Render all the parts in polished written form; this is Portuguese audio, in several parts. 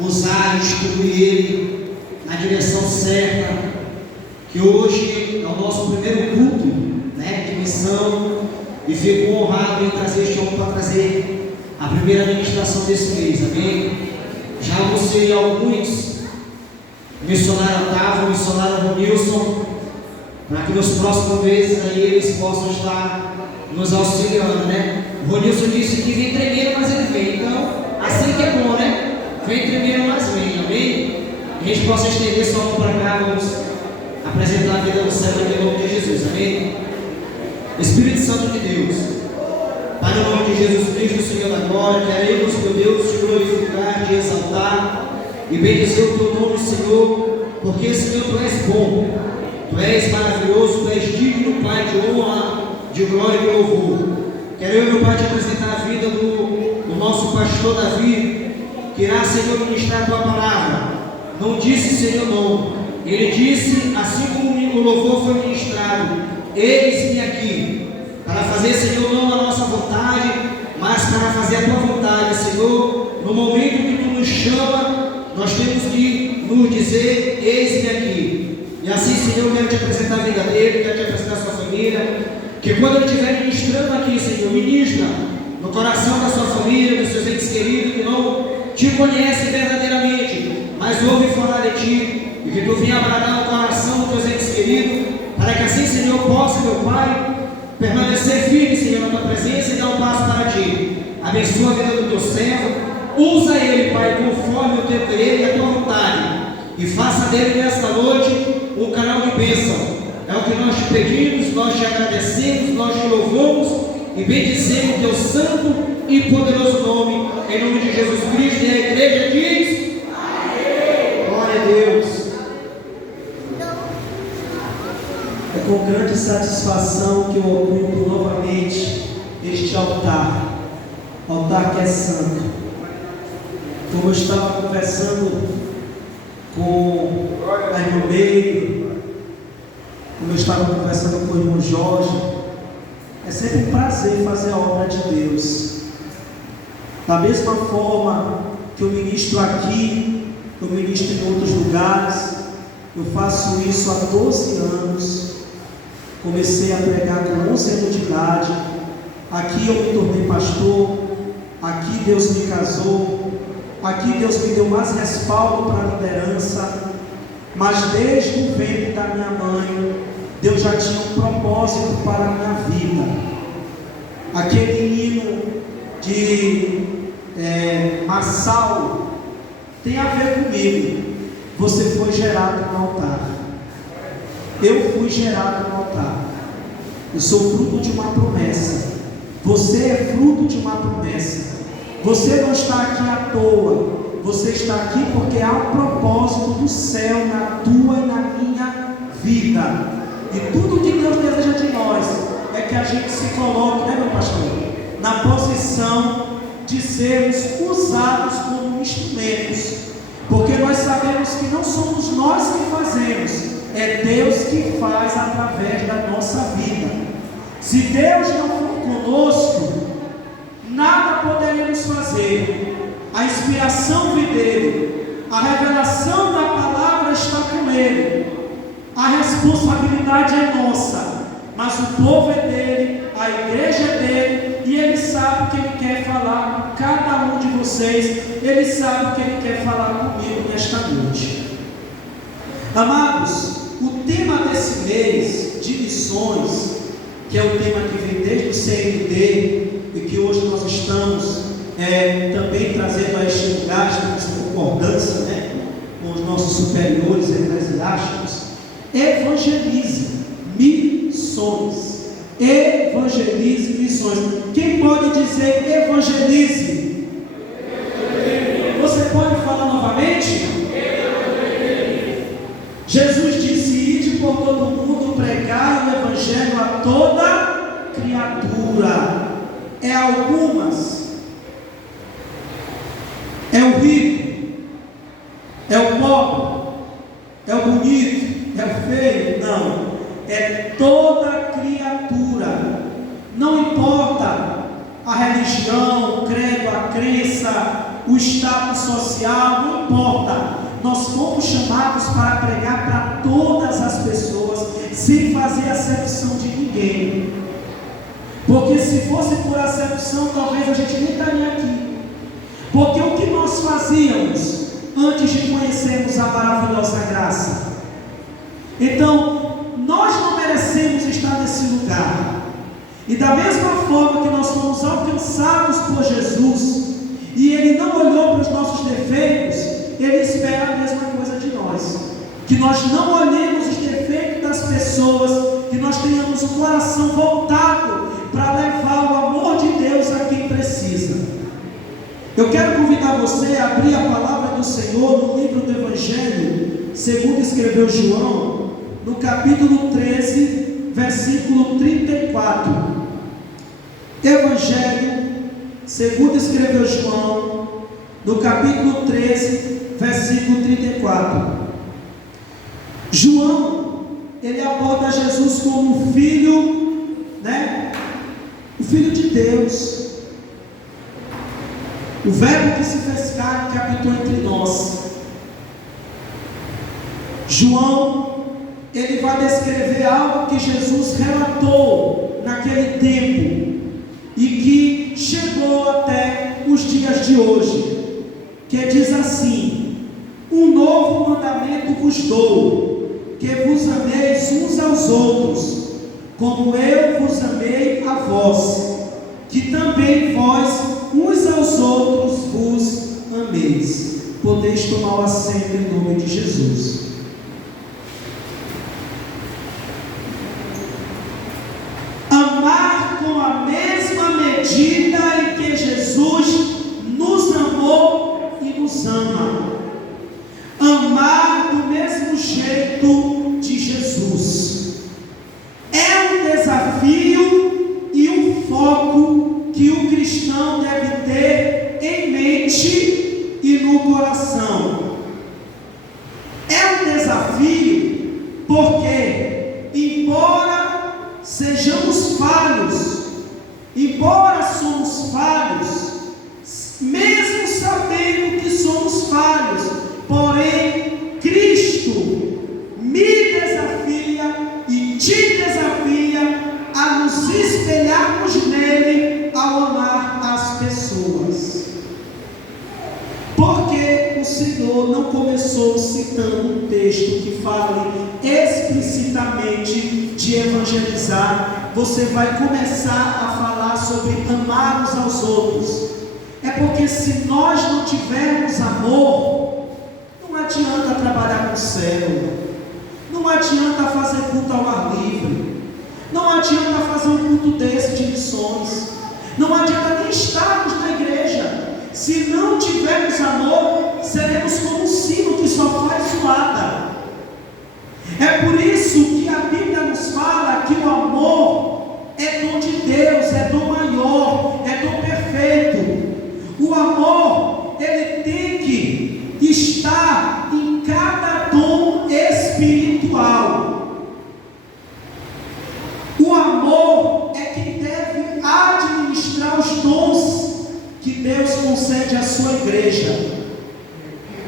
usar e instruir ele na direção certa, que hoje é o nosso primeiro culto, né, de missão, e fico honrado em trazer este homem para trazer a primeira ministração desse mês, amém? Já anunciei alguns, missionário Otávio, missionário Ronilson, para que nos próximos meses aí eles possam estar nos auxiliando, né? O Ronilson disse que vem tremendo, mas ele vem, então assim que é bom, né? Vem tremendo, mas vem, amém? A gente possa estender sua mão para cá, vamos apresentar a vida do céu em nome de Jesus, amém? Espírito Santo de Deus, Pai, no nome de Jesus Cristo, Senhor da glória, queremos, meu Deus, te glorificar, te exaltar e bendizer o teu nome, Senhor, porque, Senhor, tu és bom, tu és maravilhoso, tu és digno, Pai, de honra, de glória e de louvor. Quero eu, meu Pai, te apresentar a vida do nosso pastor Davi, que irá, Senhor, ministrar a tua palavra. Não disse, Senhor, não. Ele disse, assim como o louvor foi ministrado: eis-me aqui, para fazer, Senhor, não a nossa vontade, mas para fazer a tua vontade, Senhor. No momento que tu nos chama, nós temos que nos dizer: eis-me aqui. E assim, Senhor, quero te apresentar a vida dele, quero te apresentar a sua família, que quando ele estiver ministrando aqui, Senhor, ministra no coração da sua família, dos seus entes queridos que não te conhecem verdadeiramente, mas ouvem falar de ti, e que tu venha agradar o coração dos teus entes queridos, para que assim, Senhor, possa, meu Pai, permanecer firme, Senhor, na tua presença e dar um passo para ti. Abençoa a vida do teu servo, usa ele, Pai, conforme o teu querer e a tua vontade, e faça dele nesta noite um canal de bênção. É o que nós te pedimos, nós te agradecemos, nós te louvamos e bendizemos o teu santo e poderoso nome, em nome de Jesus Cristo. E a igreja diz: amém. Glória a Deus. É com grande satisfação que eu ocupo novamente este altar que é santo. Como eu estava conversando com a irmã Meire, como eu estava conversando com o irmão Jorge, é sempre um prazer fazer a obra de Deus. Da mesma forma que eu ministro aqui, eu ministro em outros lugares, eu faço isso há 12 anos. Comecei a pregar com 11 anos de idade. Aqui eu me tornei pastor, aqui Deus me casou, aqui Deus me deu mais respaldo para a liderança. Mas desde o ventre da minha mãe, Deus já tinha um propósito para a minha vida. Aquele hino de Marçal tem a ver comigo. Você foi gerado no altar. Eu fui gerado no altar. Eu sou fruto de uma promessa. Você é fruto de uma promessa. Você não está aqui à toa. Você está aqui porque há um propósito do céu na tua e na minha vida. E tudo que Deus deseja de nós é que a gente se coloque, né, meu pastor, na posição de sermos usados como instrumentos. Porque nós sabemos que não somos nós que fazemos, é Deus que faz através da nossa vida. Se Deus não for conosco, nada poderemos fazer. A inspiração vem dele, a revelação da palavra está com ele, a responsabilidade é nossa, mas o povo é dele, a igreja é dele, e ele sabe o que ele quer falar com cada um de vocês. Ele sabe o que ele quer falar comigo nesta noite. Amados, o tema desse mês de missões, que é o tema que vem desde o CND e que hoje nós estamos também trazendo a este lugar, esta concordância, né, com os nossos superiores eclesiásticos: evangelize missões. Evangelize missões. Quem pode dizer evangelize? Você pode falar novamente? Jesus disse: ide por todo o mundo, pregai o evangelho a toda criatura. É algumas? É o rico? É o pobre? É o bonito? É o feio? Não. É toda criatura. Não importa a religião, o credo, a crença, o status social, não importa. Nós fomos chamados para pregar para todas as pessoas, sem fazer acepção de ninguém. Porque se fosse por acepção, talvez a gente nem estaria aqui. Porque o que nós fazíamos antes de conhecermos a maravilhosa graça? Então, nós não merecemos estar nesse lugar. E da mesma forma que nós fomos alcançados por Jesus, e Ele não olhou para os nossos defeitos, Ele espera a mesma coisa de nós. Que nós não olhemos os defeitos das pessoas, que nós tenhamos o coração voltado para levar o amor de Deus a quem precisa. Eu quero convidar você a abrir a palavra do Senhor no livro do Evangelho, segundo escreveu João, no capítulo 13, versículo 34. Evangelho, segundo escreveu João, no capítulo 13, versículo 34. João, ele aborda Jesus como filho, né? O Filho de Deus, o Verbo que se fez carne, que habitou entre nós. João, ele vai descrever algo que Jesus relatou naquele tempo e que chegou até os dias de hoje, que diz assim: um novo mandamento vos dou, que vos ameis uns aos outros, como eu vos amei a vós, que também vós uns aos outros vos ameis. Podeis tomar o assento em nome de Jesus. Amar com a mesma medida em que Jesus nos amou e nos ama. Amar do mesmo jeito de Jesus. É um desafio e um foco que o cristão deve ter em mente e no coração. É um desafio porque, embora sejamos falhos, embora somos falhos, mesmo sabendo que somos falhos, porém Cristo me desafia e te desafia a nos espelharmos nele ao amar as pessoas. Porque o Senhor não começou citando um texto que fale explicitamente de evangelizar. Você vai começar a falar sobre amar uns aos outros. É porque se nós não tivermos amor, não adianta trabalhar com célula, não adianta fazer culto ao ar livre, não adianta fazer um culto desse de missões, não adianta nem estarmos na igreja. Se não tivermos amor, seremos como um sino que só faz zoada. É por isso que a Bíblia nos fala que o amor é dom de Deus, é dom maior, é dom perfeito. O amor, ele tem que estar em cada dom espiritual. O amor é quem deve administrar os dons que Deus concede à sua igreja.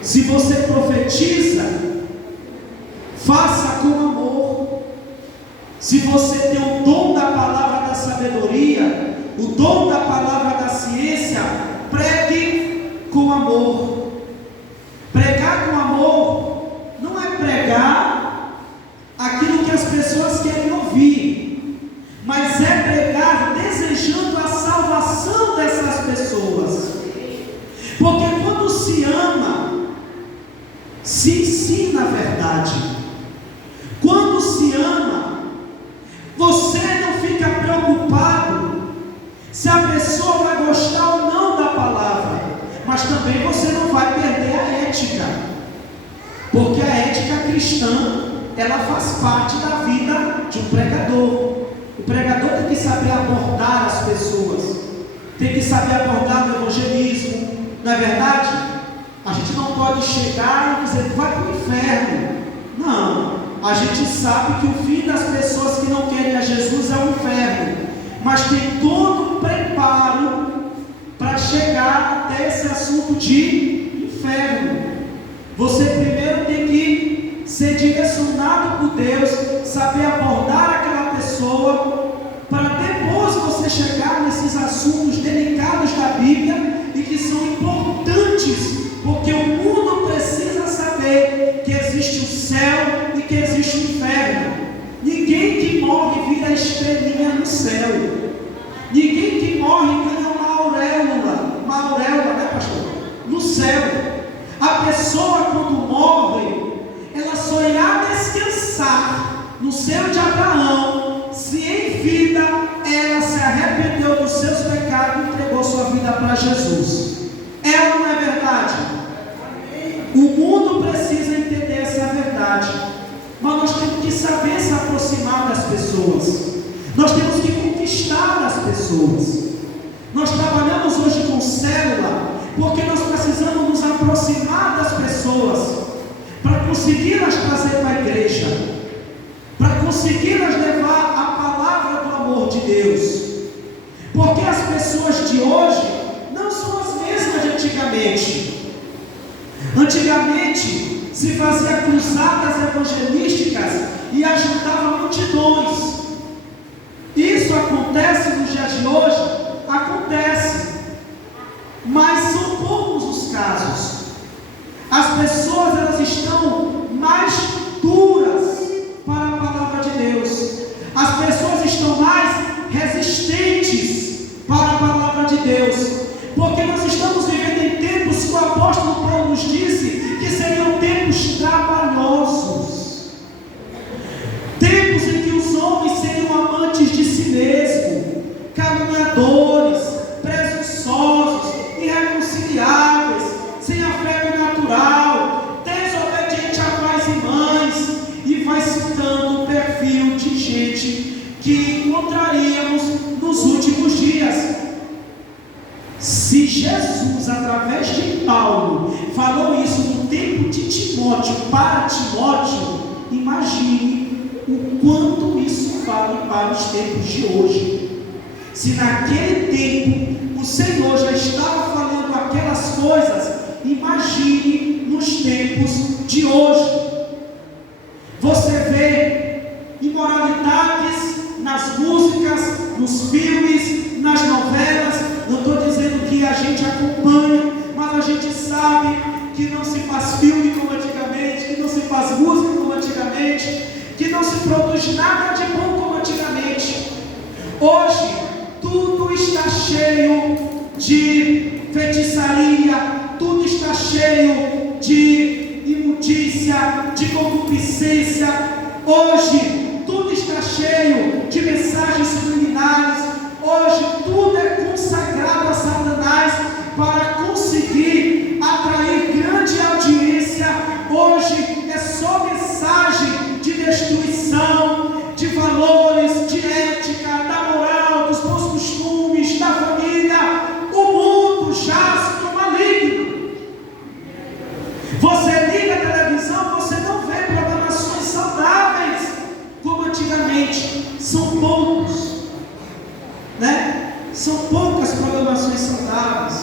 Se você profetiza, faça com amor. Se você tem o dom da palavra da sabedoria, o dom da palavra da ciência, pregue com amor. Pregar com amor não é pregar aquilo que as pessoas querem ouvir, mas é pregar desejando a salvação dessas pessoas. Porque quando se ama, se ensina a verdade. Quando se ama, você não fica preocupado se a pessoa vai gostar ou não da palavra, mas também você não vai perder a ética, porque a ética cristã, ela faz parte da vida de um pregador. O pregador tem que saber abordar as pessoas, tem que saber abordar o evangelismo. Não é verdade? A gente não pode chegar e dizer, vai para o inferno. Não, a gente sabe que o fim das pessoas que não querem a Jesus é o inferno, mas tem todo um preparo para chegar chegar até esse assunto de inferno. Você primeiro tem que ser direcionado por Deus, saber abordar aquela pessoa, para depois você chegar nesses assuntos delicados da Bíblia e que são importantes, porque o mundo precisa saber que existe o céu e que existe o inferno. Ninguém que morre vira estrelinha no céu. Ninguém que morre ganha uma auréola, né, pastor? No céu. A pessoa, quando morre, ela só irá descansar no seio de Abraão, se em vida ela se arrependeu dos seus pecados e entregou sua vida para Jesus. É ou não é verdade? O mundo precisa entender essa verdade, mas nós temos que saber se aproximar das pessoas. Nós temos que conquistar as pessoas. Nós trabalhamos hoje com célula porque nós precisamos nos aproximar das pessoas para conseguir-las trazer para a igreja, para conseguir-las levar a palavra do amor de Deus, porque as pessoas de hoje não são as mesmas de antigamente. Antigamente se fazia cruzadas evangelísticas e ajudava multidões. Isso acontece nos dias de hoje? Acontece, mas são poucos os casos. As pessoas, elas estão mais duras para a palavra de Deus. As pessoas estão mais resistentes para a palavra de Deus, porque nós estamos vivendo em tempos que o apóstolo Paulo nos disse que seriam tempos trabalhosos, tempos em que os homens seriam amantes de si mesmos, caluniadores, presunçosos, irreconciliáveis, sem afeto natural, desobedientes a pais e mães, e vai citando o perfil de gente que encontraríamos nos últimos dias. Se Jesus, através de Paulo, falou isso no tempo de Timóteo para Timóteo, imagine o quanto isso vale para os tempos de hoje. Se naquele tempo o Senhor já estava falando aquelas coisas, imagine nos tempos de hoje. Você vê imoralidades nas músicas, nos filmes, nas novelas. Não estou dizendo que a gente acompanha, mas a gente sabe que não se faz filme como antigamente, que não se faz música como antigamente, que não se produz nada de bom como antigamente. Hoje tudo está cheio de feitiçaria, tudo está cheio de imundícia, de concupiscência. Hoje tudo está cheio de mensagens subliminares. Hoje tudo é consagrado a Satanás para conseguir atrair grande audiência. Hoje é só mensagem de destruição, de valores, de ética, da moral, dos bons costumes, da família. O mundo jaz no maligno. Você liga a televisão, você não vê programações saudáveis como antigamente. São poucos, né? São poucas programações saudáveis.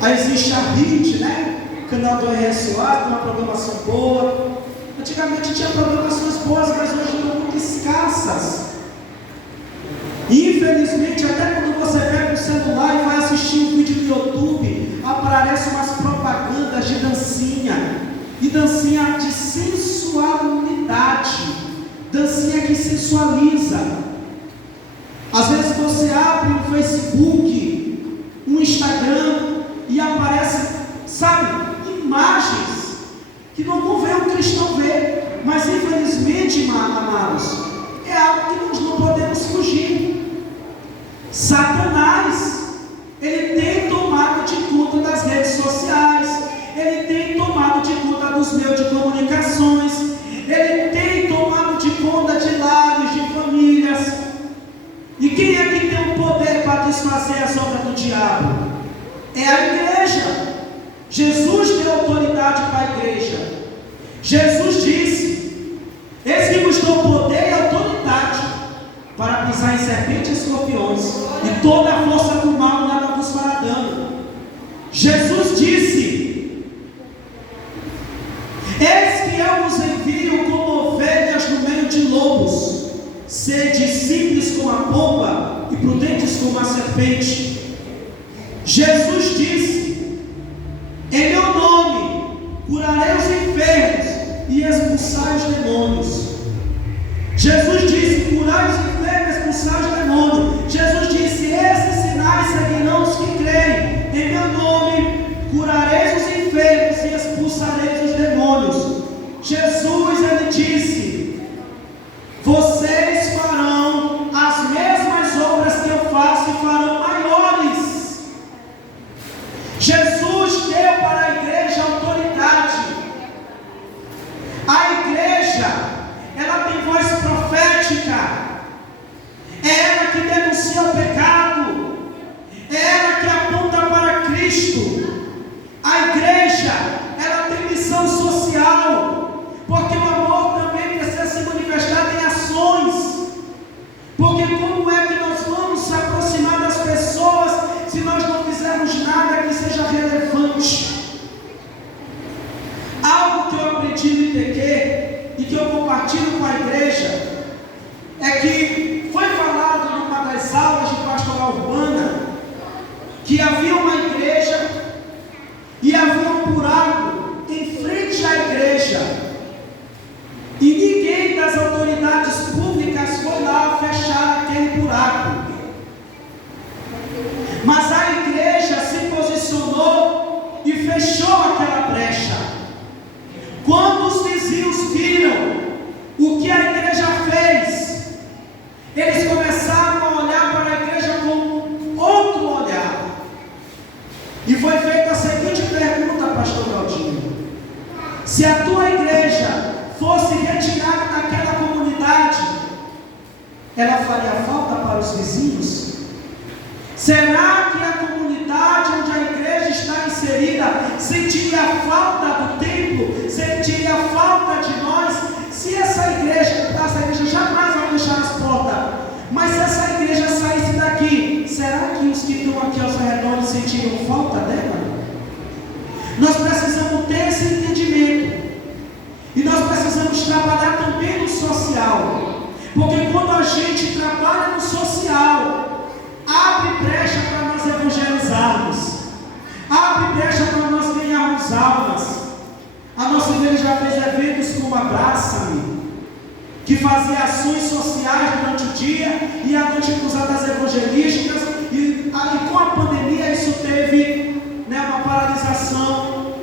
Aí existe a HIT, né? O canal do RSA, uma programação boa. Antigamente tinha programações boas, mas hoje estão muito escassas. Infelizmente, até quando você pega o celular e vai assistir um vídeo no YouTube, aparecem umas propagandas de dancinha, e dancinha de sensualidade, dancinha que sensualiza. Às vezes você abre um Facebook, um Instagram, e aparece, sabe, imagens que não convém o cristão ver, mas infelizmente, amados, é algo que nós não podemos fugir. Satanás, ele tem tomado de conta das redes sociais, ele tem tomado de conta dos meios de comunicações, ele tem tomado de conta de lares, de famílias. E quem é que tem o poder para desfazer as obras do diabo? É a igreja. Jesus deu autoridade para a igreja. Jesus disse: eis que vos dou poder e autoridade para pisar em serpentes e escorpiões, e toda a força do mal nada vos desbaradando. Jesus disse: eis que eu vos envio como ovelhas no meio de lobos. Sede simples como a pomba e prudentes como a serpente. Jesus disse: em meu nome curarei os enfermos e expulsai os demônios. Jesus disse: curai os enfermos e expulsai os demônios. Jesus disse: esses sinais seguirão os que creem. Em meu nome curareis os enfermos e expulsareis os demônios. Jesus, ele disse: vocês farão as mesmas obras que eu faço e farão maiores. Jesus deu para a igreja autoridade. A igreja, ela tem voz profética. É ela que denuncia o pecado. É ela que aponta para Cristo. A igreja, ela tem missão social, porque o amor também precisa se manifestar em ações. Porque como é que nós vamos se aproximar das pessoas se nós não fizermos nada que seja relevante? Algo que eu aprendi no IPQ e que eu compartilho com a igreja é que foi falado numa das aulas de pastoral urbana que havia uma igreja e havia um buraco em frente à igreja, e ninguém das autoridades públicas foi lá fechar aquele buraco, mas a igreja se posicionou e fechou aquela brecha. Quando os vizinhos viram o que a igreja fez, eles começaram a olhar para a igreja com outro olhar. E foi feita a seguinte pergunta, pastor Claudinho: se a tua igreja fosse retirada daquela comunidade, ela faria falta para os vizinhos? Será que a comunidade onde a igreja está inserida sentiria falta do templo? Sentiria falta de nós? Se essa igreja jamais vai fechar as portas, mas se essa igreja saísse daqui, será que os que estão aqui aos arredores sentiriam falta dela? Nós precisamos ter esse entendimento, e nós precisamos trabalhar também no social, porque quando a gente trabalha no social, abre brecha para nós evangelizarmos, abre brecha para nós ganharmos almas. A nossa igreja já fez eventos como Abraça-me, que fazia ações sociais durante o dia e à noite cruzadas evangelísticas, e com a pandemia isso teve uma paralisação,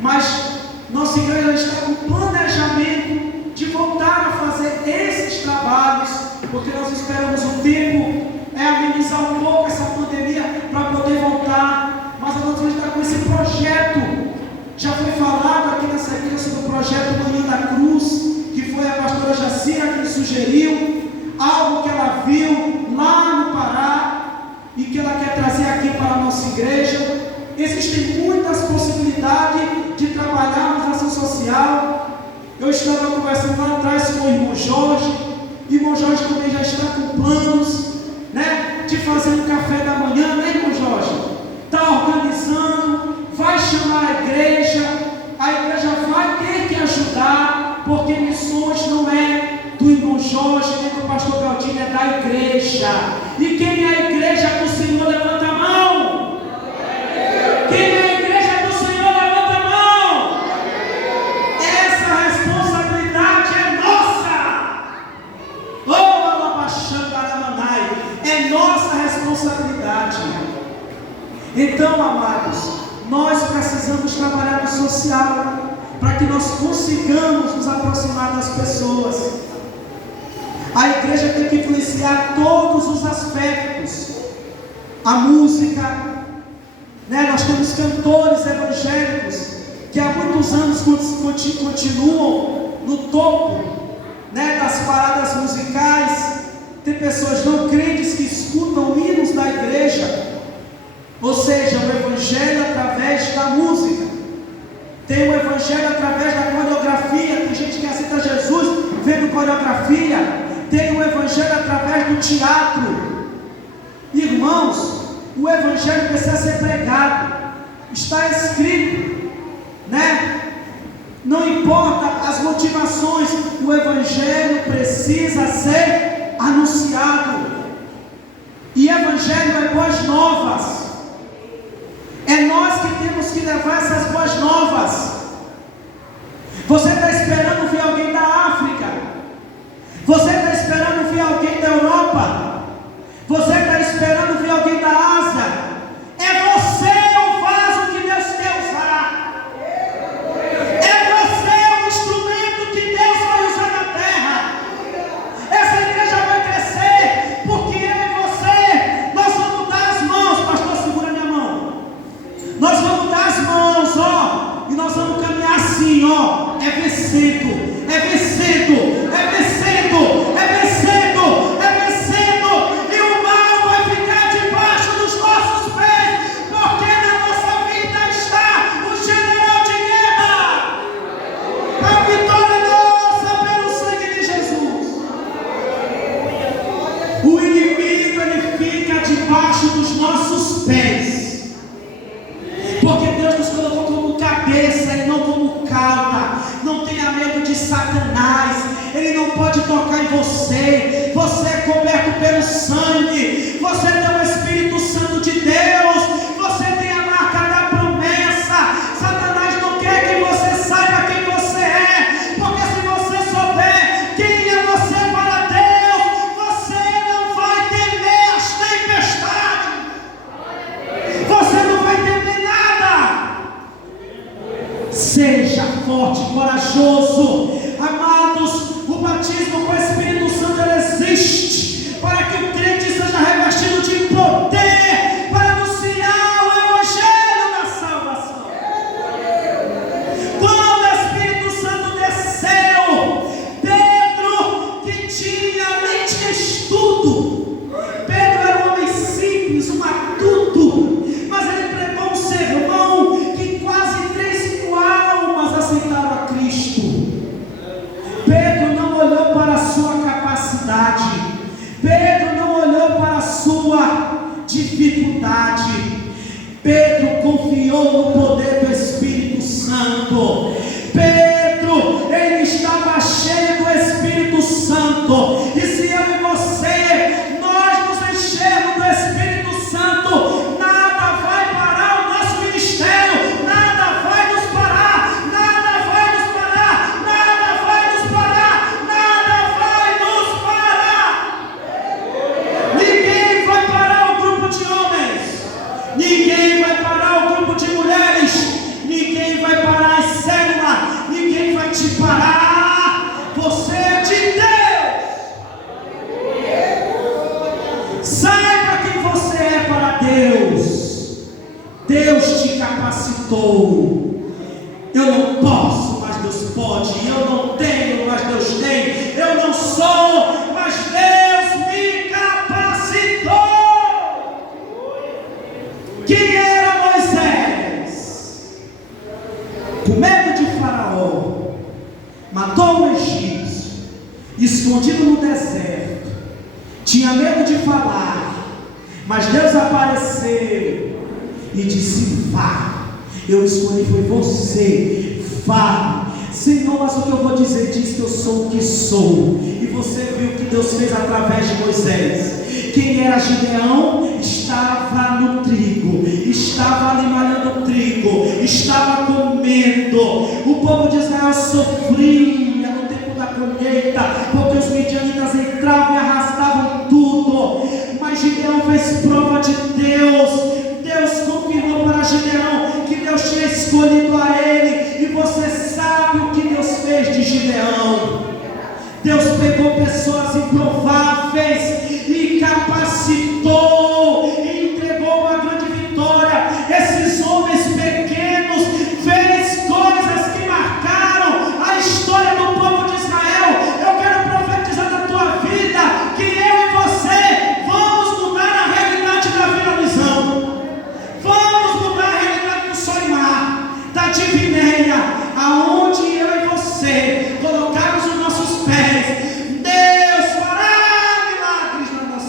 mas nossa igreja está com planejamento de voltar a fazer esses trabalhos, porque nós esperamos um tempo amenizar um pouco essa pandemia para poder voltar, mas a nossa igreja está com esse projeto. Já foi falado aqui nessa igreja sobre o projeto Manhã da Cruz, que foi a pastora Jacira quem sugeriu, algo que ela viu lá no Pará e que ela quer trazer aqui para a nossa igreja. Existem muitas possibilidades de trabalharmos ação social. Eu estava conversando lá atrás com o irmão Jorge, e o irmão Jorge também já está com planos, de fazer um café da manhã, irmão Jorge? Está organizando, vai chamar a igreja vai ter que ajudar, porque missões não é do irmão Jorge, nem do pastor Claudinho, é da igreja. E quem é a igreja do Senhor, levanta a mão. Quem é a igreja do Senhor, levanta a mão. Essa responsabilidade é nossa. É nossa responsabilidade. Então, amados, nós precisamos trabalhar no social para que nós consigamos nos aproximar das pessoas. A igreja tem que influenciar todos os aspectos. A música, nós temos cantores evangélicos que há muitos anos continuam no topo das paradas musicais. Tem pessoas não crentes que escutam hinos da igreja, ou seja, o evangelho através da música. Tem o evangelho através da coreografia. Tem gente que aceita Jesus vendo coreografia. Tem o evangelho através do teatro. Irmãos, O Evangelho precisa ser pregado. Está escrito, né? Não importa as motivações, o Evangelho precisa ser anunciado. E Evangelho é boas novas. É nós que temos que levar essas boas novas. Você está esperando ver alguém da África? Você está esperando ver alguém da Europa? Você está esperando ver alguém da Ásia? É você o vaso que Deus quer usar. É você o instrumento que Deus vai usar na terra. Essa igreja vai crescer porque eu e você, nós vamos dar as mãos. Pastor, segura minha mão. Nós vamos dar as mãos, ó, e nós vamos caminhar assim, ó. É vencendo, é vencendo, é vencendo, é vencendo, é vencendo. E o mal vai ficar debaixo dos nossos pés, porque na nossa vida está o general de guerra. A vitória é nossa pelo sangue de Jesus. O inimigo, ele fica debaixo dos nossos pés, porque Deus nos colocou como cabeça e não como cauda. Não tenha medo de Satanás, ele não pode tocar em você. Você é coberto pelo sangue, você tem o Espírito Santo de Deus, você tem a marca da promessa. Satanás não quer que você saiba quem você é, porque se você souber quem é você para Deus, você não vai temer as tempestades, você não vai temer nada. Seja forte, corajoso. Amados, o batismo com o Espírito Santo ele existe para que o crente seja revestido de poder para anunciar o Evangelho da salvação. Quando o Espírito Santo desceu, Pedro, que tinha, nem tinha estudo, Pedro era um homem simples, um matuto, mas ele pregou um sermão que quase 3.000 almas aceitaram a Cristo. Pedro não olhou para a sua capacidade, Pedro não olhou para a sua dificuldade, Pedro confiou no poder do Espírito Santo. Pedro, ele estava cheio do Espírito Santo, e se eu e você, nós nos enchermos do Espírito Santo, nada vai parar o nosso ministério, nada vai nos parar, nada vai nos parar, nada vai nos parar, nada vai nos parar. Ninguém vai parar o grupo de homens, ninguém vai parar o grupo de mulheres, ninguém vai parar as células, ninguém vai te parar. Você é de Deus. Saiba quem você é para Deus. Deus te capacitou. Eu não posso, mas Deus pode. Eu não tenho, mas Deus tem. Eu não sou, mas Deus me capacitou. Quem era Moisés? Com medo de Faraó, matou um egípcio, escondido no deserto, tinha medo de falar, mas Deus apareceu e disse: vá, eu escolhi, foi você, vá. Senhor, mas o que eu vou dizer diz que eu sou o que sou. E você viu o que Deus fez através de Moisés. Quem era Gideão? Estava no trigo, estava ali malhando trigo, estava comendo. O povo de Israel sofria no tempo da colheita, porque os midianitas entravam e arrastavam tudo. Mas Gideão fez prova de Deus. Deus confirmou para Gideão que Deus tinha escolhido a ele. E você sabe o que Deus fez de Gideão? Deus pegou pessoas improváveis e capacitou e entregou uma grande vitória. Esses homens pequenos fez coisas que marcaram a história do povo de Israel. Eu quero profetizar na tua vida que eu e você vamos mudar a realidade da Vila Luizão. Vamos mudar a realidade do Solimar, da Divinéia, aonde eu e você colocamos os nossos pés. Deus fará milagres na nossa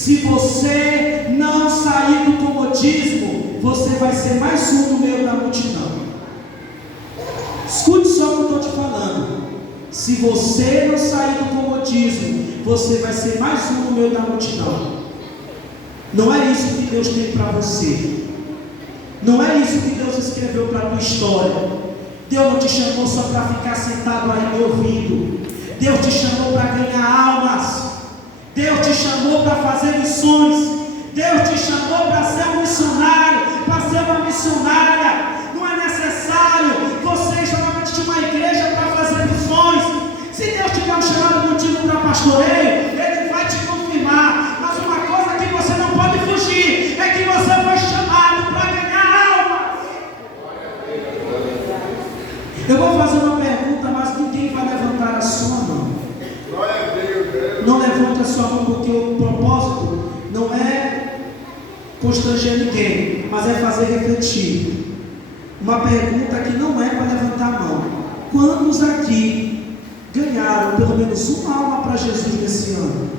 Se você não sair do comodismo, você vai ser mais um no meio da multidão. Escute só o que eu estou te falando. Se você não sair do comodismo, você vai ser mais um no meio da multidão. Não é isso que Deus tem para você. Não é isso que Deus escreveu para a tua história. Deus não te chamou só para ficar sentado aí me ouvindo. Deus te chamou para ganhar almas. Deus te chamou para fazer missões. Deus te chamou para ser um missionário, para ser uma missionária. Não é necessário você estar na frente de uma igreja para fazer missões. Se Deus tiver um chamado contigo para pastoreio, Ele vai te confirmar. Mas uma coisa que você não pode fugir é que você foi chamado para ganhar almas. Eu vou fazer uma pergunta, mas ninguém vai levantar a sua mão. Não levante a sua mão, porque o propósito não é constranger ninguém, mas é fazer refletir. Uma pergunta que não é para levantar a mão: quantos aqui ganharam pelo menos uma alma para Jesus nesse ano?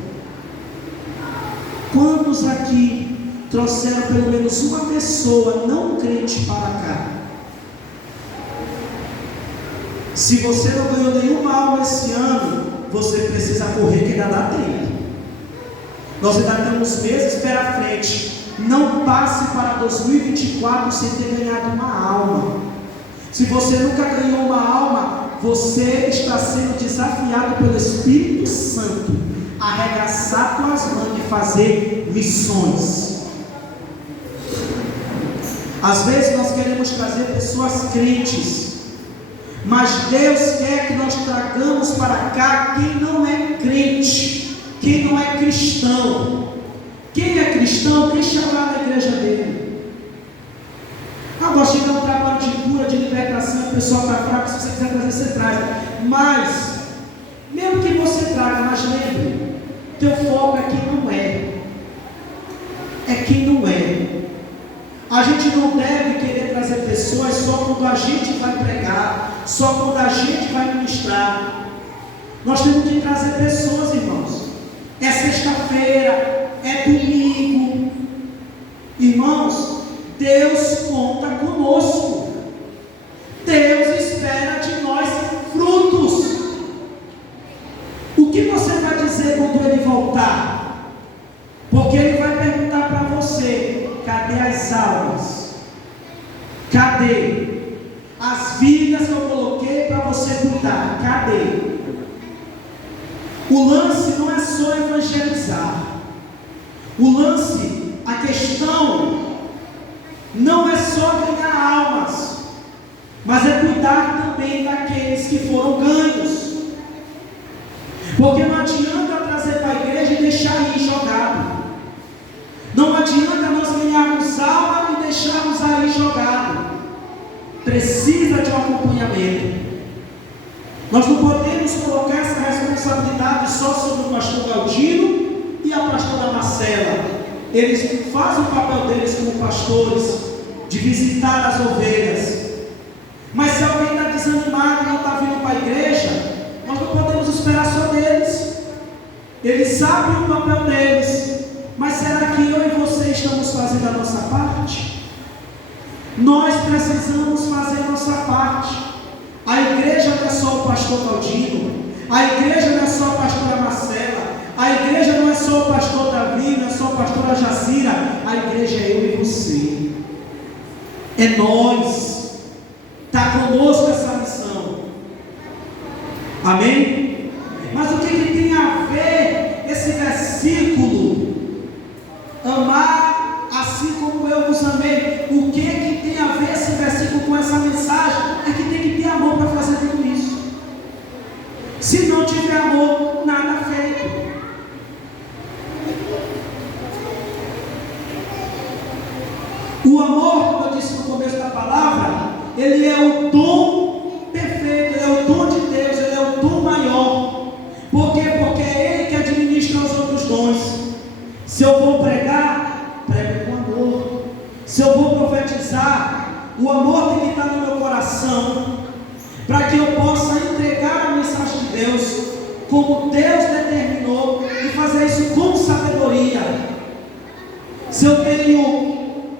Quantos aqui trouxeram pelo menos uma pessoa não crente para cá? Se você não ganhou nenhuma alma esse ano, você precisa correr, que ainda dá tempo. Nós ainda temos meses pela frente. Não passe para 2024 sem ter ganhado uma alma. Se você nunca ganhou uma alma, você está sendo desafiado pelo Espírito Santo a arregaçar tuas mãos e fazer missões. Às vezes nós queremos trazer pessoas crentes, mas Deus quer que nós tragamos para cá quem não é crente, quem não é cristão. Quem é cristão, deixa lá na igreja dele. Agora chega um trabalho de cura, de libertação, o pessoal está fraco, se você quiser trazer, você traz. Mas, mesmo que você traga, mas lembre, teu foco é quem não é. É quem não é. A gente não deve querer trazer pessoas só quando a gente vai pregar, só quando a gente vai ministrar. Nós temos que trazer pessoas, irmãos. É sexta-feira, é domingo. Irmãos, Deus conta conosco. Deus espera de nós frutos. O que você vai dizer quando Ele voltar? Porque Ele vai perguntar para você: cadê as almas? Cadê as vidas que eu coloquei para você cuidar? Cadê? O lance não é só evangelizar. O lance, a questão não é só ganhar almas, mas é cuidar também daqueles que foram ganhos. Porque não adianta trazer para a igreja e deixar aí jogado. Não adianta nós ganharmos alma e deixarmos aí jogado. Precisa de um acompanhamento. Nós não podemos colocar essa responsabilidade só sobre o pastor Galdino e a pastora Marcela. Eles fazem o papel deles como pastores, de visitar as ovelhas. Mas se alguém está desanimado e não está vindo para a igreja, nós não podemos esperar só deles. Eles sabem o papel deles. Mas será que eu e você estamos fazendo a nossa parte? Nós precisamos fazer a nossa parte. A igreja não é só o pastor Galdino, a igreja não é só a pastora Marcela, a igreja não é só o pastor Davi, não é só a pastora Jacira, a igreja é eu e você. É nós. Está conosco essa missão. Amém? Mas o que tem a ver esse versículo? Amar assim como eu vos amei. O que tem a ver esse versículo com essa mensagem? É que tem que ter amor para fazer tudo isso. Se não tiver amor, nada feito. O amor, como eu disse no começo da palavra, ele é o dom perfeito, ele é o dom de Deus, ele é o dom maior. Por quê? Porque é Ele que administra os outros dons. Se eu vou pregar, prego com amor. Se eu vou profetizar, o amor tem que estar no meu coração, para que eu possa entregar a mensagem de Deus, como Deus determinou, e fazer isso com sabedoria, se eu tenho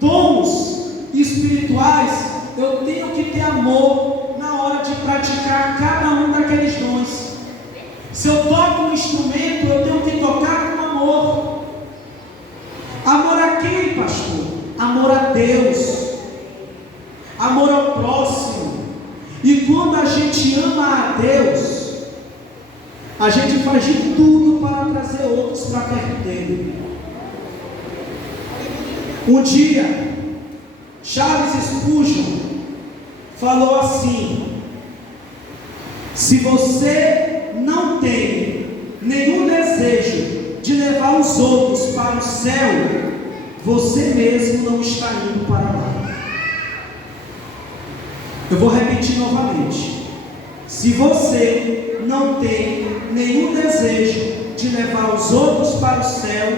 dons espirituais, eu tenho que ter amor na hora de praticar cada um daqueles dons. Se eu toco um instrumento, eu tenho que tocar com amor. Amor a quem, pastor? Amor a Deus, amor ao próximo. E quando a gente ama a Deus, a gente faz de tudo para trazer outros para perto dele. Um dia, Charles Spurgeon falou assim: se você não tem nenhum desejo de levar os outros para o céu, você mesmo não está indo para lá. Eu vou repetir novamente. Se você não tem nenhum desejo de levar os outros para o céu,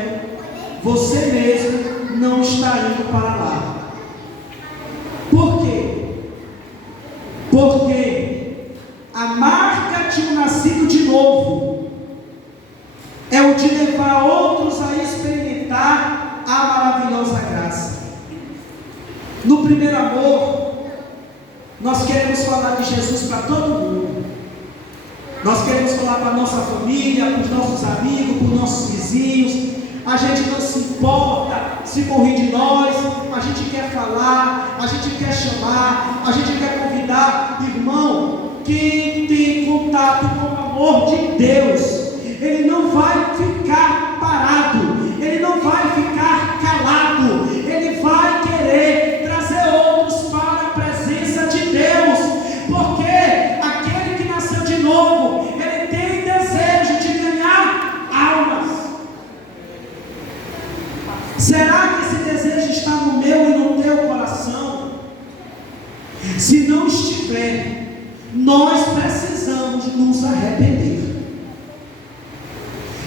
você mesmo não está indo para lá. Por quê? Porque a marca de um nascido de novo é o de levar outros a experimentar a maravilhosa graça. No primeiro amor, nós queremos falar de Jesus para todo mundo. Nós queremos falar para a nossa família, para os nossos amigos, para os nossos vizinhos. A gente não se importa se morrer de nós. A gente quer falar, a gente quer chamar, a gente quer convidar. Irmão, quem tem contato com o amor de Deus, ele não vai ficar parado, ele não vai ficar calado, ele vai querer trazer outros para a presença de Deus, porque aquele que nasceu de novo, ele tem desejo de ganhar almas. Será que esse desejo está no meu e no teu coração? Se não estiver, nós precisamos nos arrepender.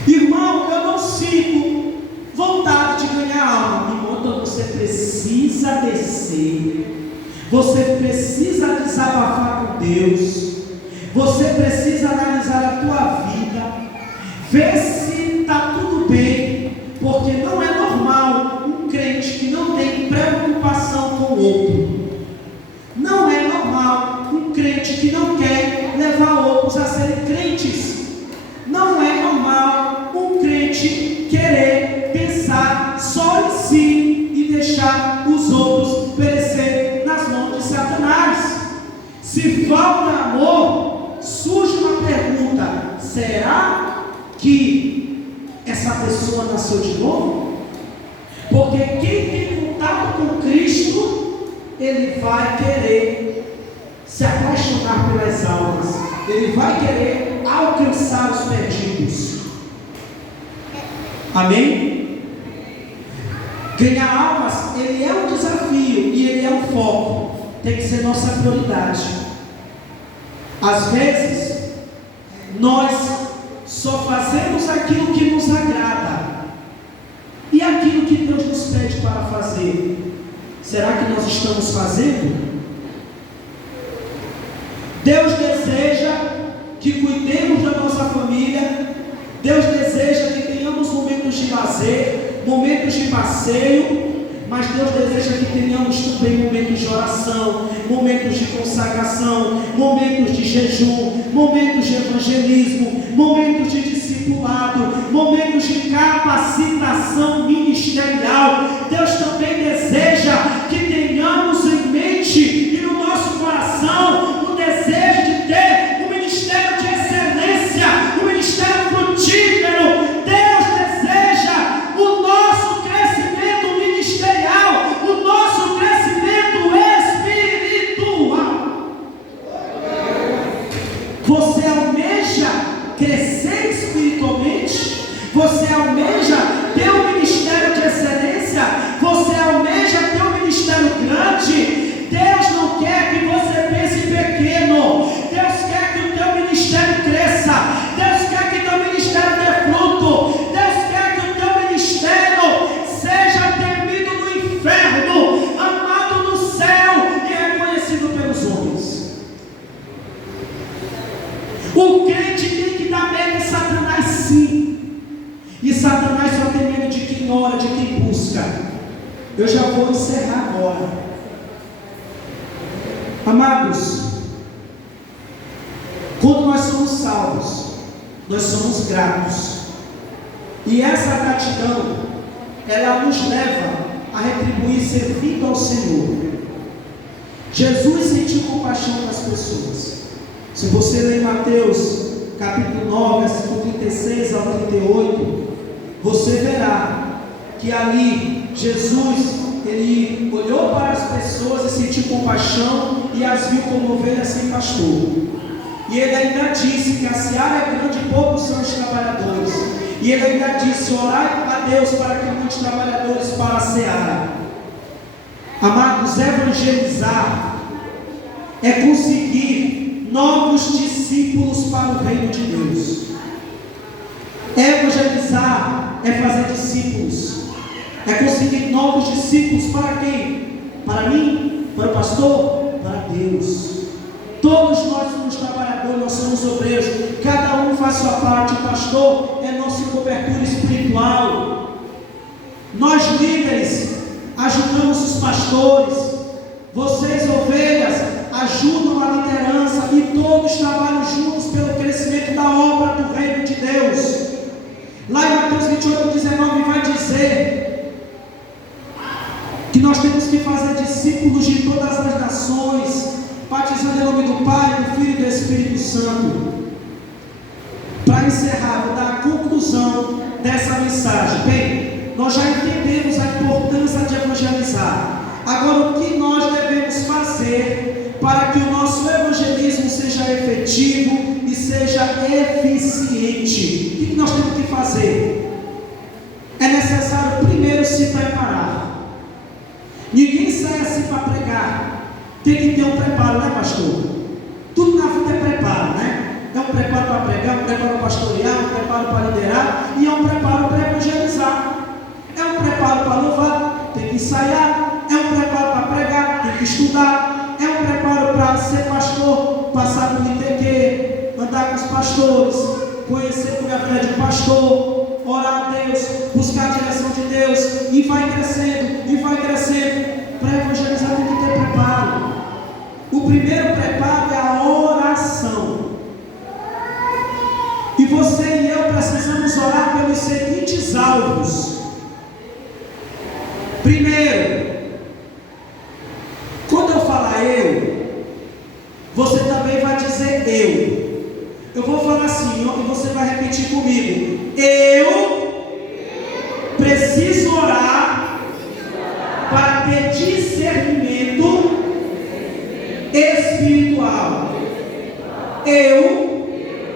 Irmão, eu não sinto vontade de ganhar alma. Irmão, então você precisa descer, você precisa desabafar com Deus, você precisa analisar a tua vida, ver se está tudo bem, porque não é normal um crente que não tem preocupação com o outro. Não é normal um crente que não quer levar outros a serem crentes. Não é normal um crente querer pensar só em si e deixar os outros perecer nas mãos de Satanás. Se falta amor, surge uma pergunta: será que essa pessoa nasceu de novo? Porque quem tem contato com Cristo, ele vai querer se apaixonar pelas almas, ele vai querer alcançar os perdidos. Amém? Ganhar almas, ele é um desafio e ele é um foco, tem que ser nossa prioridade. Às vezes nós só fazemos aquilo que nos agrada, e aquilo que Deus nos pede para fazer, será que nós estamos fazendo? Deus deseja que cuidemos da nossa família, Deus deseja que tenhamos momentos de lazer, momentos de passeio, mas Deus deseja que tenhamos também momentos de oração, momentos de consagração, momentos de jejum, momentos de evangelismo, momentos de discipulado, momentos de capacitação ministerial. Deus também deseja que tenhamos em mente e no nosso coração o desejo de ter um ministério de excelência, um ministério frutífero. Deus deseja o nosso crescimento ministerial, o nosso crescimento espiritual. Você almeja crescer espiritualmente? Você almeja ter um ministério de excelência? Você almeja ter um ministério grande? Deus não quer que você pense pequeno. Deus quer que o teu ministério cresça. Deus quer que o teu ministério dê fruto. Deus quer que o teu ministério seja temido no inferno, amado no céu e reconhecido pelos homens. O crente tem que dar medo em Satanás. Satanás só tem medo de quem ora, de quem busca. Eu já vou encerrar agora. Amados, quando nós somos salvos, nós somos gratos. E essa gratidão, ela nos leva a retribuir servindo ao Senhor. Jesus sentiu compaixão das pessoas. Se você ler Mateus capítulo 9, versículo 36 ao 38, você verá que ali Jesus, ele olhou para as pessoas e sentiu compaixão e as viu como ovelhas sem pastor. E ele ainda disse que a seara é grande e poucos são os trabalhadores. E ele ainda disse: orai a Deus para que muitos trabalhadores para a seara. Amados, evangelizar é conseguir novos discípulos para o reino de Deus. Evangelizar é fazer discípulos, é conseguir novos discípulos para quem? Para mim? Para o pastor? Para Deus. Todos nós somos trabalhadores, nós somos obreiros, cada um faz sua parte. O pastor é nossa cobertura espiritual. Nós líderes ajudamos os pastores, vocês ovelhas ajudam a liderança e todos trabalham juntos pelo crescimento da obra do reino de Deus. Lá em Mateus 28, 19 vai dizer que nós temos que fazer discípulos de todas as nações, batizando em nome do Pai, do Filho e do Espírito Santo. Para encerrar, vou dar a conclusão dessa mensagem. Bem, nós já entendemos a importância de evangelizar. Agora, o que nós devemos fazer para que o nosso evangelismo seja efetivo e seja eficiente? O que nós temos que fazer? É necessário primeiro se preparar. Ninguém sai assim para pregar. Tem que ter um preparo, né, pastor? Tudo na vida é preparo, né? É um preparo para pregar, um preparo para pastorear, um preparo para liderar e é um preparo para evangelizar. É um preparo para louvar, tem que ensaiar. É um preparo para pregar, tem que estudar. É um preparo para ser pastor, passar no ITQ, andar com os pastores, conhecer como é a vida de pastor, orar a Deus, buscar a direção de Deus, e vai crescendo, e vai crescendo. Para evangelizar tem que ter preparo. O primeiro preparo é a oração. E você e eu precisamos orar pelos seguintes alvos. Primeiro, quando eu falar eu, você também vai dizer eu. Eu vou falar assim, e você vai repetir comigo. Eu preciso orar para ter discernimento espiritual. Eu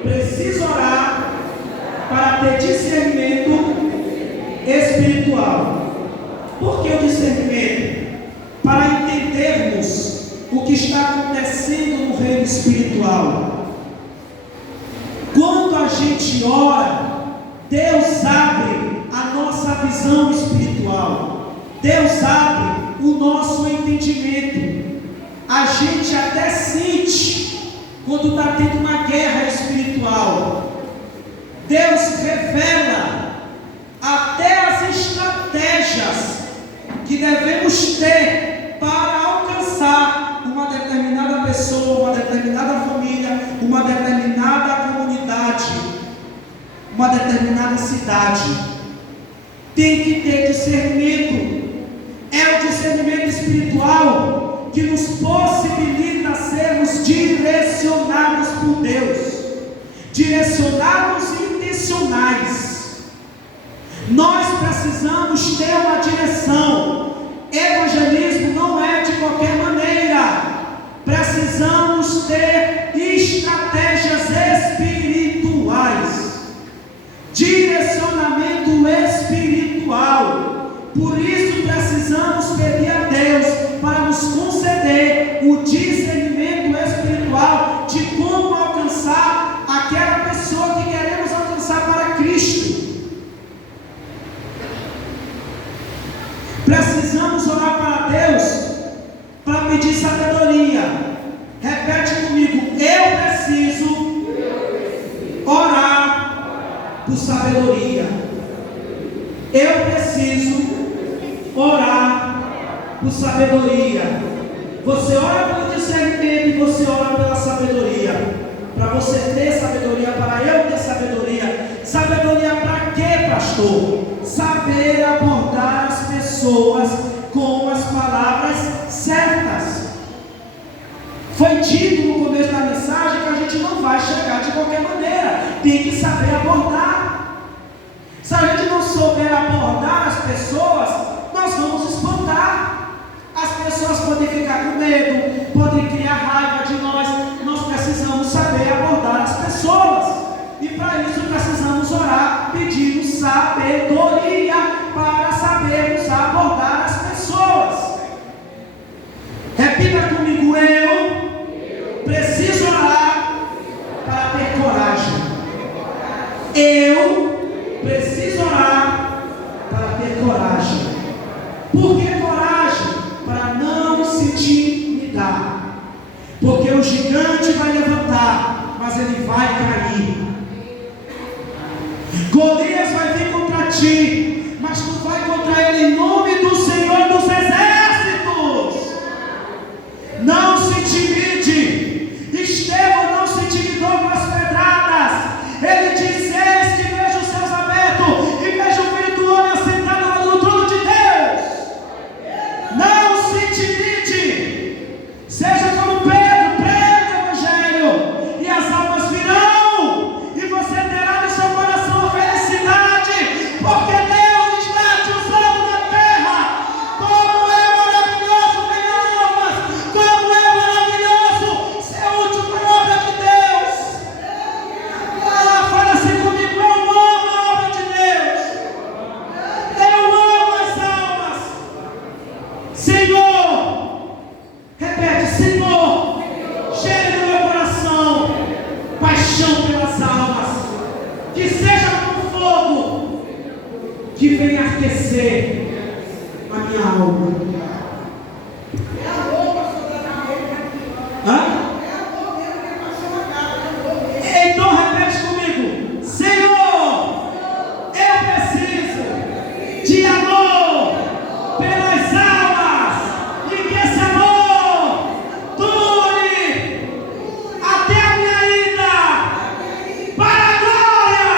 preciso orar para ter discernimento espiritual. Por que o discernimento? Para entendermos o que está acontecendo no reino espiritual. Quando a gente ora, Deus abre a nossa visão espiritual. Deus abre o nosso entendimento. A gente até sente quando está tendo uma guerra espiritual. Deus revela até as estratégias que devemos ter para alcançar uma determinada pessoa, uma determinada família, uma determinada comunidade, uma determinada cidade. Tem que ter discernimento. É o discernimento espiritual que nos possibilita sermos direcionados por Deus, direcionados e intencionais. Nós precisamos ter uma direção. Evangelismo não é de qualquer maneira. Precisamos ter estratégias espirituais, direcionamento espiritual. Por isso precisamos pedir a Deus para nos conceder o discernimento espiritual de como alcançar aquela pessoa que queremos alcançar para Cristo. Precisamos orar para Deus para pedir sabedoria. Repete comigo: eu preciso orar por sabedoria. Eu preciso orar por sabedoria. Você ora pelo discernimento e você ora pela sabedoria. Para você ter sabedoria, para eu ter sabedoria. Sabedoria para quê, pastor? Saber abordar as pessoas com as palavras certas. Foi dito no começo da mensagem que a gente não vai chegar de qualquer maneira. Tem que saber abordar. Se a gente não souber abordar as pessoas, nós vamos espantar. As pessoas podem ficar com medo, podem criar raiva de nós. Nós precisamos saber abordar as pessoas. E para isso precisamos orar, pedindo sabedoria para sabermos abordar as pessoas. Repita comigo: eu preciso orar para ter coragem. Eu preciso orar para ter coragem. Por que coragem? Para não se intimidar. Porque o gigante vai levantar, mas ele vai cair. Golias vai vir contra ti, mas tu vai contra ele em nome do Senhor dos Exércitos. Não se intimide. Estevão não se intimidou com as pedradas. Ele diz: eis que vejo os céus abertos e vejo o Filho do Homem assentado no trono de Deus. Não se intimide. Seja como Pedro, pregue o Evangelho e as almas virão, e você terá no seu coração a felicidade, porque Deus está te usando na terra. Como é maravilhoso ganhar almas, como é maravilhoso ser útil para a obra de Deus. Fala assim comigo: eu amo a obra de Deus, eu amo as almas. Senhor, repete: Senhor, cheire no meu coração paixão pelas almas, que seja como fogo que venha aquecer a minha alma. Hã? Então repete comigo: Senhor, eu preciso de amor pelas almas, e que esse amor dure até a minha ida para a glória.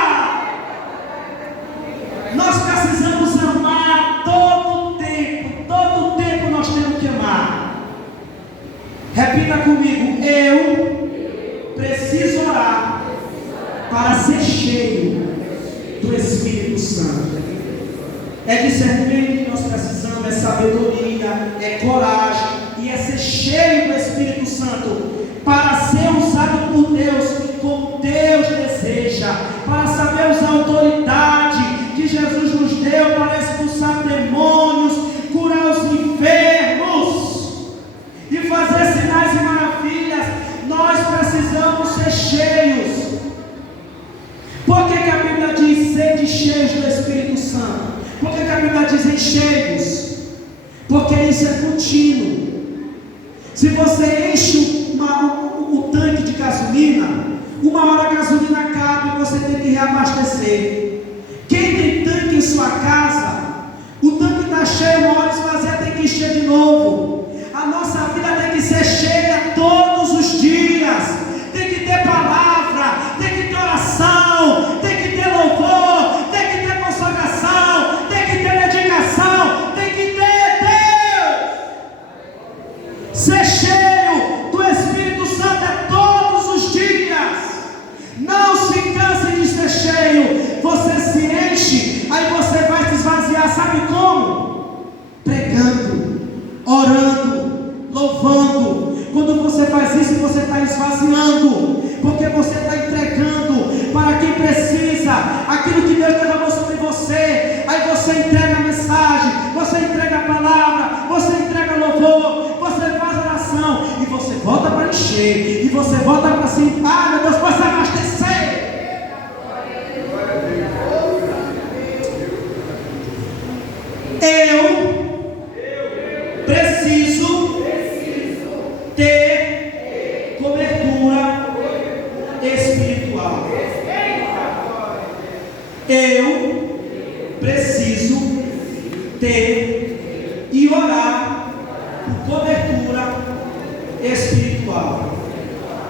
Nós precisamos amar todo o tempo nós temos que amar. Repita comigo: eu preciso orar para ser cheio do Espírito Santo. É discernimento que nós precisamos, é sabedoria, é coragem e é ser cheio do Espírito Santo para ser usado por Deus como Deus deseja, para saber usar a autoridade que Jesus nos deu para expulsar demônios, curar os enfermos e fazer sinais e maravilhas. Nós precisamos ser cheios. Por que a Bíblia diz: sede cheios do Espírito Santo? Por que a Bíblia diz encheios? Porque isso é contínuo. Se você enche o tanque de gasolina, uma hora a gasolina acaba e você tem que reabastecer. Quem tem tanque em sua casa, o tanque está cheio, uma hora esvaziar, tem que encher de novo. A nossa vida tem que ser cheia todos os dias. Tem que ter palavra, tem que ter oração, tem que ter louvor, tem que ter consagração, tem que ter dedicação, tem que ter Deus. Ser cheio do Espírito Santo é todos os dias. Não se canse de ser cheio. Você se enche, aí você vai se esvaziar. Sabe como? Pregando, orando, louvando. Quando você faz isso, você está esvaziando, porque você está entregando para quem precisa aquilo que Deus derramou sobre você. Aí você entrega a mensagem, você entrega a palavra, você entrega louvor, você faz oração e você volta para encher, e você volta para assim: ah, meu Deus, possa abastecer. Eu preciso ter cobertura espiritual. Eu preciso ter e orar por cobertura espiritual.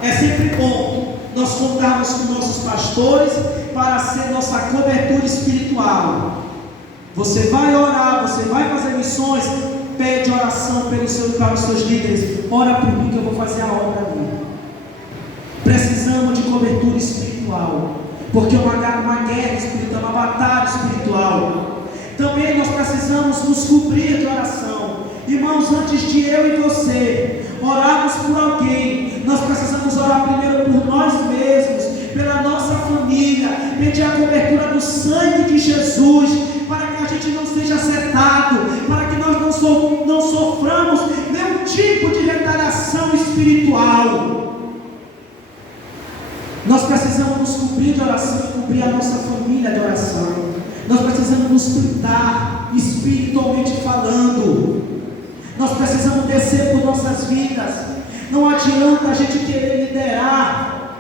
É sempre bom nós contarmos com nossos pastores para ser nossa cobertura espiritual. Você vai orar, você vai fazer missões, pede oração para os seus líderes. Ora por mim que eu vou fazer a obra ali. Precisamos de cobertura espiritual, porque é uma guerra espiritual, uma batalha espiritual. Também nós precisamos nos cobrir de oração. Irmãos, antes de eu e você orarmos por alguém, nós precisamos orar primeiro por nós mesmos, pela nossa família, pedir a cobertura do sangue de Jesus, para que a gente não seja afetado, para que nós não soframos nenhum tipo de retaliação espiritual. Nós precisamos nos cobrir de oração e cobrir a nossa família de oração. Nós precisamos nos cuidar espiritualmente falando. Nós precisamos descer por nossas vidas. Não adianta a gente querer liderar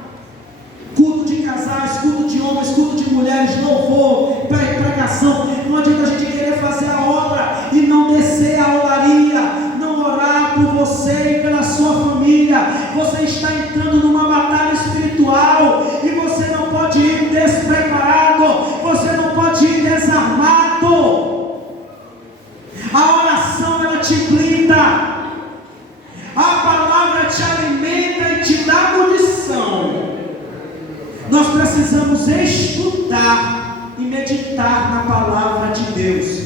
culto de casais, culto de homens, culto de mulheres, louvor, pregação. Não adianta a gente querer fazer a obra e não descer a olaria, não orar por você e pela sua família. Você está entrando numa batalha espiritual e você não pode ir despreparado, você não pode ir desarmado. A oração, ela te blinda, a palavra te alimenta e te dá munição. Nós precisamos estudar e meditar na palavra de Deus.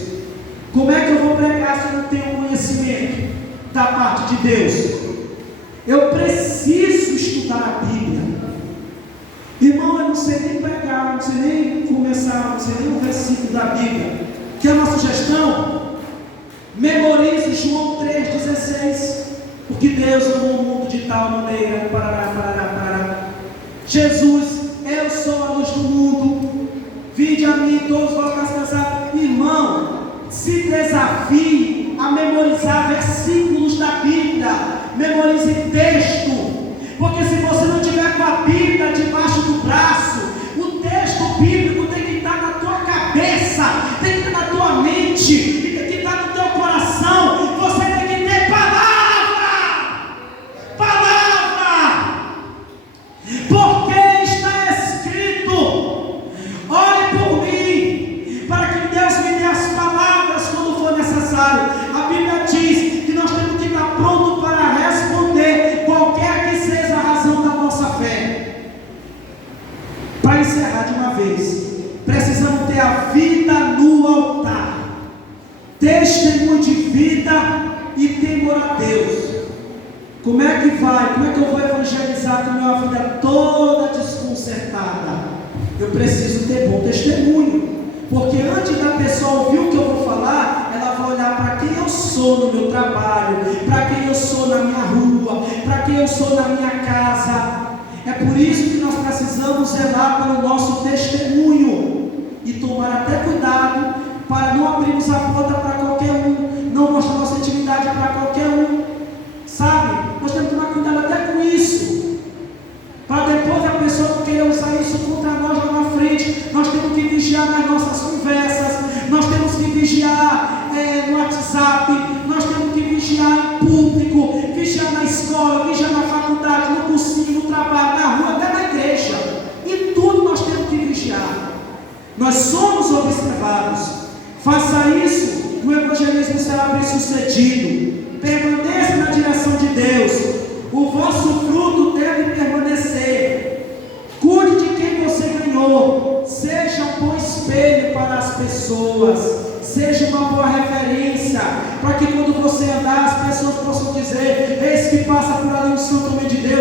Como é que eu vou pregar se eu não tenho conhecimento da parte de Deus? Eu preciso estudar a Bíblia. Irmão, eu não sei nem pregar, não sei nem começar, não sei nem um versículo da Bíblia. Quer uma sugestão? Memorize João 3,16. Porque Deus amou o mundo de tal maneira. Jesus, eu sou a luz do mundo. Vinde a mim todos vós que estão cansados. Irmão, se desafie a memorizar versículos da Bíblia. Memorize texto. Porque se você não tiver com a Bíblia debaixo do braço, o texto bíblico tem que estar na tua cabeça, tem que estar na tua mente, e tem que estar no teu coração. Você tem que ter palavra, porque está escrito. Ore por mim, para que Deus me dê as palavras quando for necessário. A Bíblia diz que nós temos que estar pronto para responder qualquer que seja a razão da nossa fé. Para encerrar de uma vez, precisamos ter a vida no altar, testemunho de vida e temor a Deus. Como é que vai? Como é que eu vou evangelizar com a minha vida toda desconcertada? Eu preciso ter bom testemunho, porque antes da pessoa ouvir o que eu vou falar, ela vai olhar para quem eu sou no meu trabalho, para quem eu sou na minha rua, para quem eu sou na minha casa. É por isso que nós precisamos zelar pelo nosso testemunho e tomar até cuidado para não abrirmos a porta para qualquer um, não mostrar nossa intimidade para qualquer um, sabe? Nós temos que tomar cuidado até com isso, para depois a pessoa querer usar isso contra nós lá na frente. Nós temos que vigiar nas nossas conversas, nós temos que vigiar no WhatsApp, nós temos que vigiar em público, vigiar na escola, vigiar na faculdade, no cursinho, no trabalho, na rua, até na igreja. Em tudo nós temos que vigiar. Nós somos observados. Faça isso, o evangelismo será bem sucedido. Permaneça na direção de Deus. O vosso fruto deve permanecer. Cuide de quem você ganhou. Seja um bom espelho para as pessoas. Seja uma boa referência, para que quando você andar, as pessoas possam dizer: eis que passa por ali um santo homem de Deus.